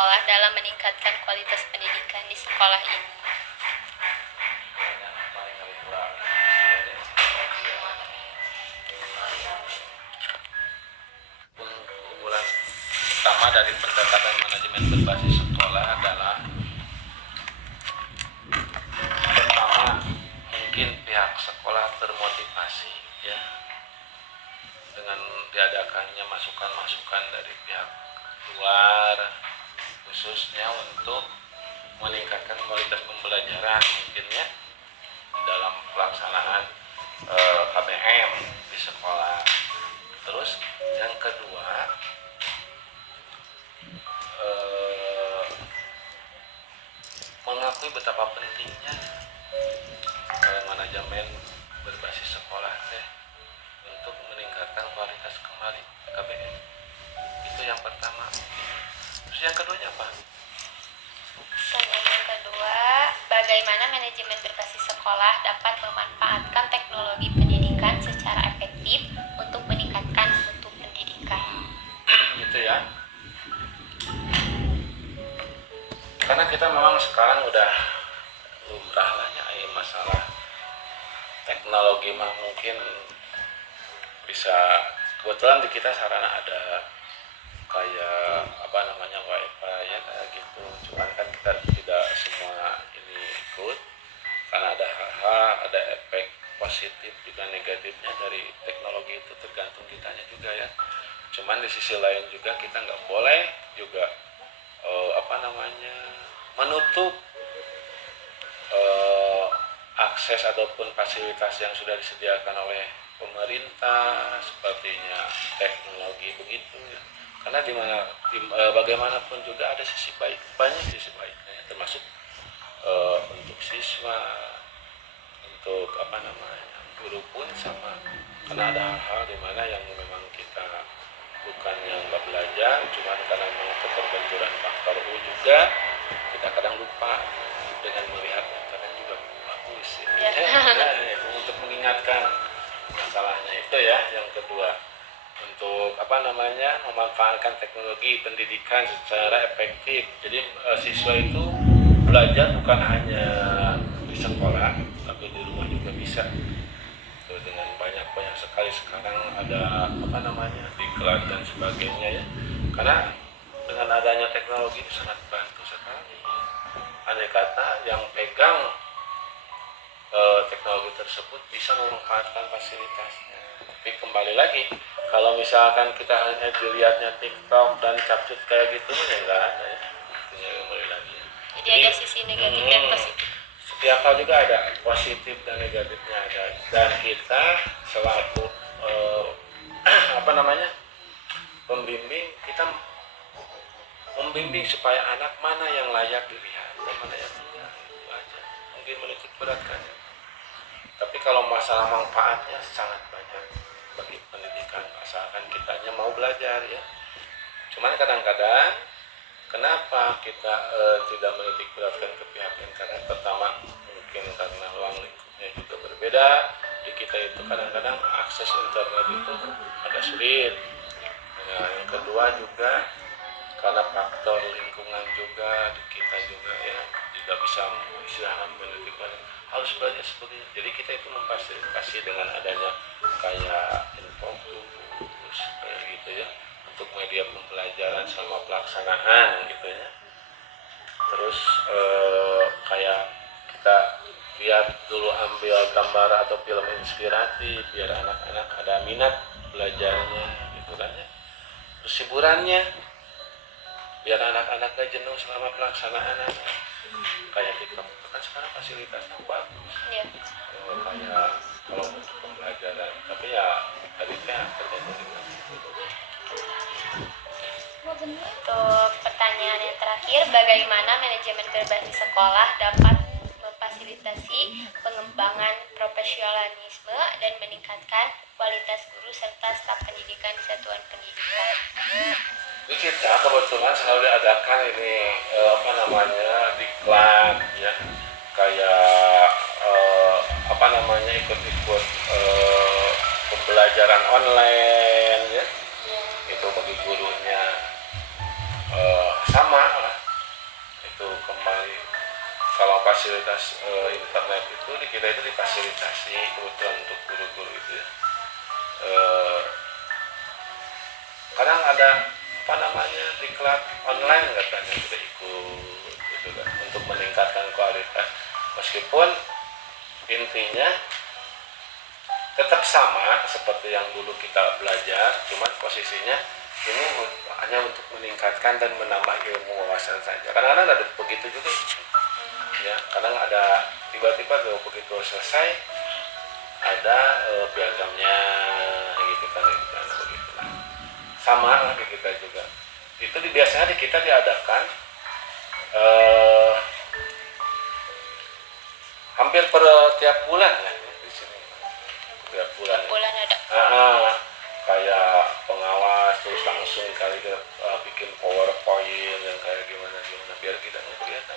sekolah dalam meningkatkan kualitas pendidikan di sekolah ini? Unggulan utama dari pendekatan manajemen berbasis sekolah adalah pertama, mungkin pihak sekolah termotivasi ya dengan diadakannya masukan-masukan dari pihak luar, khususnya untuk meningkatkan kualitas pembelajaran mungkin ya dalam pelaksanaan KBM di sekolah. Terus yang kedua, mengakui betapa pentingnya manajemen berbasis sekolah untuk meningkatkan kualitas kembali KBM. Itu yang pertama. Terus yang keduanya apa? Dan yang kedua, bagaimana manajemen berbasis sekolah dapat memanfaatkan teknologi pendidikan secara efektif untuk meningkatkan mutu pendidikan? Gitu ya. Karena kita memang sekarang udah lah ya masalah teknologi mah mungkin bisa, kebetulan di kita sarana ada kayak apa namanya wifi ya kayak gitu, cuman kan kita tidak semua ini ikut karena ada hal-hal, ada efek positif juga negatifnya dari teknologi itu, tergantung kitanya juga ya. Cuman di sisi lain juga kita nggak boleh juga menutup akses ataupun fasilitas yang sudah disediakan oleh pemerintah sepertinya teknologi begitu ya. Karena bagaimanapun juga ada sisi baik, banyak sisi baiknya termasuk untuk siswa, untuk guru pun sama. Karena ada hal-hal di mana yang memang kita bukannya nggak belajar, cuman karena memang keterbenturan faktor U juga kita kadang lupa dengan melihat internet juga bagus ya. Untuk mengingatkan masalahnya itu ya. Yang kedua, untuk memanfaatkan teknologi pendidikan secara efektif. Jadi siswa itu belajar bukan hanya di sekolah, tapi di rumah juga bisa. Dengan banyak sekali sekarang ada diklat dan sebagainya ya. Karena dengan adanya teknologi itu sangat bantu sekali. Andai kata yang pegang teknologi tersebut bisa memanfaatkan fasilitasnya. Tapi kembali lagi, kalau misalkan kita hanya dilihatnya TikTok dan capcut kayak gitu ya nggak ada ya. Kembali lagi. Jadi ada sisi negatif dan positif. Setiap hal juga ada positif dan negatifnya ada. Dan kita selaku pembimbing, kita membimbing supaya anak mana yang layak dilihat dan mana yang tidak, itu aja. Mungkin menitik beratkan. Tapi kalau masalah manfaatnya sangat banyak bagi pendidikan, asalkan kitanya mau belajar ya. Cuman kadang-kadang kenapa kita tidak menitik beratkan ke pihak yang, karena pertama mungkin karena ruang lingkupnya juga berbeda. Di kita itu kadang-kadang akses internet itu agak sulit. Nah, yang kedua juga karena faktor lingkungan juga di kita juga ya tidak bisa istilahnya menitik beratkan harus belajar seperti itu. Jadi kita itu memfasilitasi dengan adanya kayak infografis kayak gitu ya, untuk media pembelajaran sama pelaksanaan gitu ya. Terus kayak kita lihat dulu, ambil gambar atau film inspiratif biar anak-anak ada minat belajarnya gitu kan ya. Terus hiburannya biar anak-anak gak jenuh selama pelaksanaan kayak TikTok kan sekarang fasilitasnya bagus ya. Kayak kalau untuk pembelajaran, tapi ya tadinya tergantung dengan Untuk pertanyaan yang terakhir, bagaimana manajemen berbasis sekolah dapat memfasilitasi pengembangan profesionalisme dan meningkatkan kualitas guru serta staf pendidikan di satuan pendidikan? Di kita kebetulan selalu diadakan ini diklat ya, kayak ikut-ikut pembelajaran online ya. Itu bagi gurunya sama lah kalau fasilitas internet itu di kita itu difasilitasi kebetulan untuk guru-guru itu ya. Kadang ada apa namanya diklat online katanya kita ikut gitu kan untuk meningkatkan kualitas, meskipun intinya tetap sama seperti yang dulu kita belajar, cuman posisinya ini hanya untuk meningkatkan dan menambah ilmu wawasan saja. Kadang-kadang ada begitu juga ya, kadang ada tiba-tiba begitu selesai ada piagamnya gitu kan begitu lah. Sama lah di kita juga itu biasanya di kita diadakan hampir per tiap bulan ya di sini, tiap bulan ada. Kayak pengawas terus langsung kali bikin PowerPoint yang kayak gimana biar kita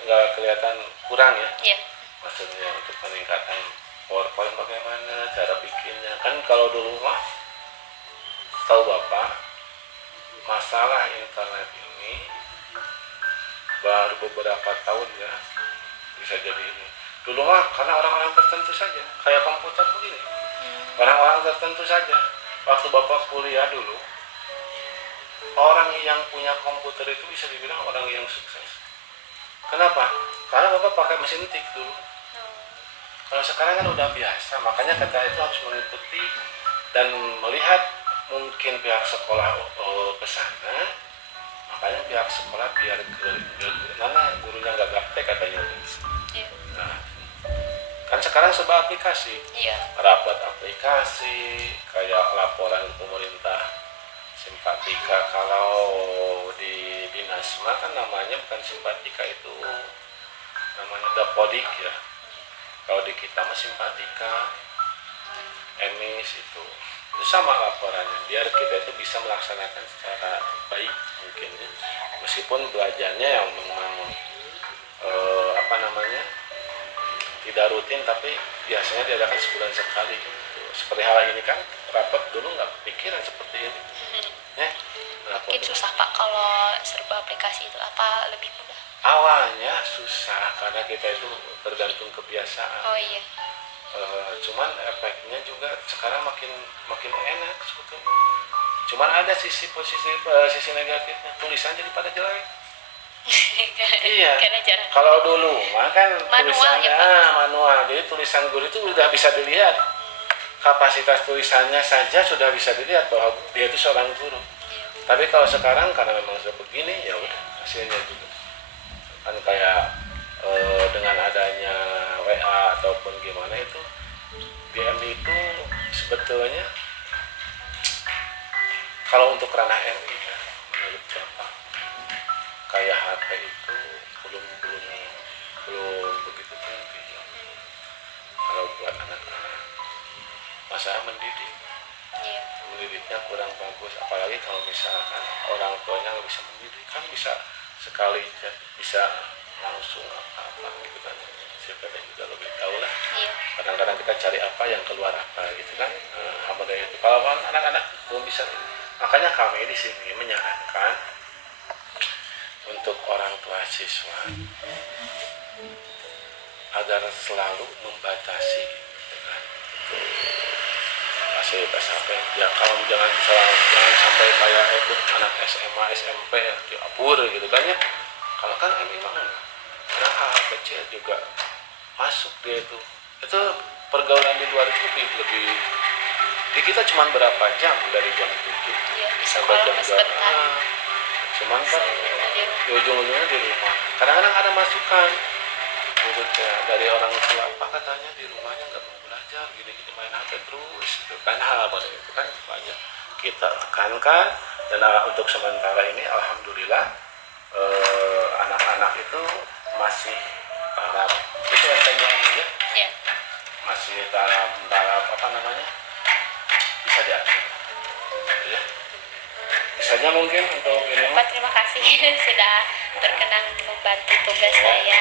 nggak kelihatan kurang ya. Iya. Maksudnya untuk peningkatan PowerPoint bagaimana cara bikinnya kan. Kalau dulu mah tahu Bapak, masalah internet ini baru beberapa tahun ya bisa jadi ini. Dulu mah karena orang-orang tertentu saja, kayak komputer begini, orang-orang tertentu saja. Waktu Bapak kuliah dulu, orang yang punya komputer itu bisa dibilang orang yang sukses. Kenapa? Karena Bapak pakai mesin tik dulu. Kalau sekarang kan udah biasa, makanya kita itu harus mengikuti dan melihat mungkin pihak sekolah ke sana. Makanya pihak sekolah biar mana gurunya nggak gaptek katanya. Iya. Nah, kan sekarang serba aplikasi. Iya. Rapat aplikasi, kayak laporan ke pemerintah Simpatika. Kalau di dinas mah kan namanya bukan Simpatika, itu namanya Dapodik ya. Kalau di kita mah Simpatika, emis itu sama laporannya, biar kita itu bisa melaksanakan secara baik mungkin ya. Meskipun belajarnya yang memang apa namanya tidak rutin, tapi biasanya diadakan sebulan sekali gitu. Seperti hal ini kan rapat dulu nggak pikiran seperti ini ya. Mungkin susah Pak kalau serba aplikasi itu, apa lebih mudah? Awalnya susah karena kita itu tergantung kebiasaan. Oh iya. Cuman efeknya juga sekarang makin enak sebetulnya. Cuman ada sisi negatifnya, tulisan jadi pada jelek. Iya. Kalau dulu mah kan tulisannya manual, jadi tulisan guru itu udah bisa dilihat. Kapasitas tulisannya saja sudah bisa dilihat bahwa dia itu seorang guru. Iya. Tapi kalau sekarang karena memang sudah begini, ya udah hasilnya juga. Kan kayak dengan adanya WA ataupun gimana itu, DM itu sebetulnya kalau untuk ranah RI ya, menurut Bapak, kayak HP itu belum begitu tinggi ya. Kalau buat anak-anak, masa mendidiknya kurang bagus, apalagi kalau misalkan orang tuanya nggak bisa mendidik, kan bisa sekali bisa langsung apa gitu kan. Siapa yang juga lebih tahu lah. Iya. Kadang-kadang kita cari apa yang keluar apa gitu kan. Itu kalau anak-anak belum bisa, makanya kami di sini menyarankan untuk orang tua siswa agar selalu membatasi dengan fasilitas HP ya. Kalau jangan sampai kayak itu anak SMA SMP ya diabur gitu kan ya. Kalau kan memang anak hal kecil juga masuk dia itu pergaulan di luar itu lebih di kita cuma berapa jam dari jam 7 sampai jam 2. Cuman kan di ujung-ujungnya di rumah. Kadang-kadang ada masukan dari orang tua, apa katanya di rumahnya nggak mau belajar, gini-gini main HP terus, itu kan hal itu kan banyak kita tekankan. Dan untuk sementara ini alhamdulillah anak-anak itu masih taraf itu entengnya ini ya, masih taraf apa namanya bisa diatur ya. Misalnya mungkin untuk ini Pak, terima kasih sudah berkenan membantu tugas saya.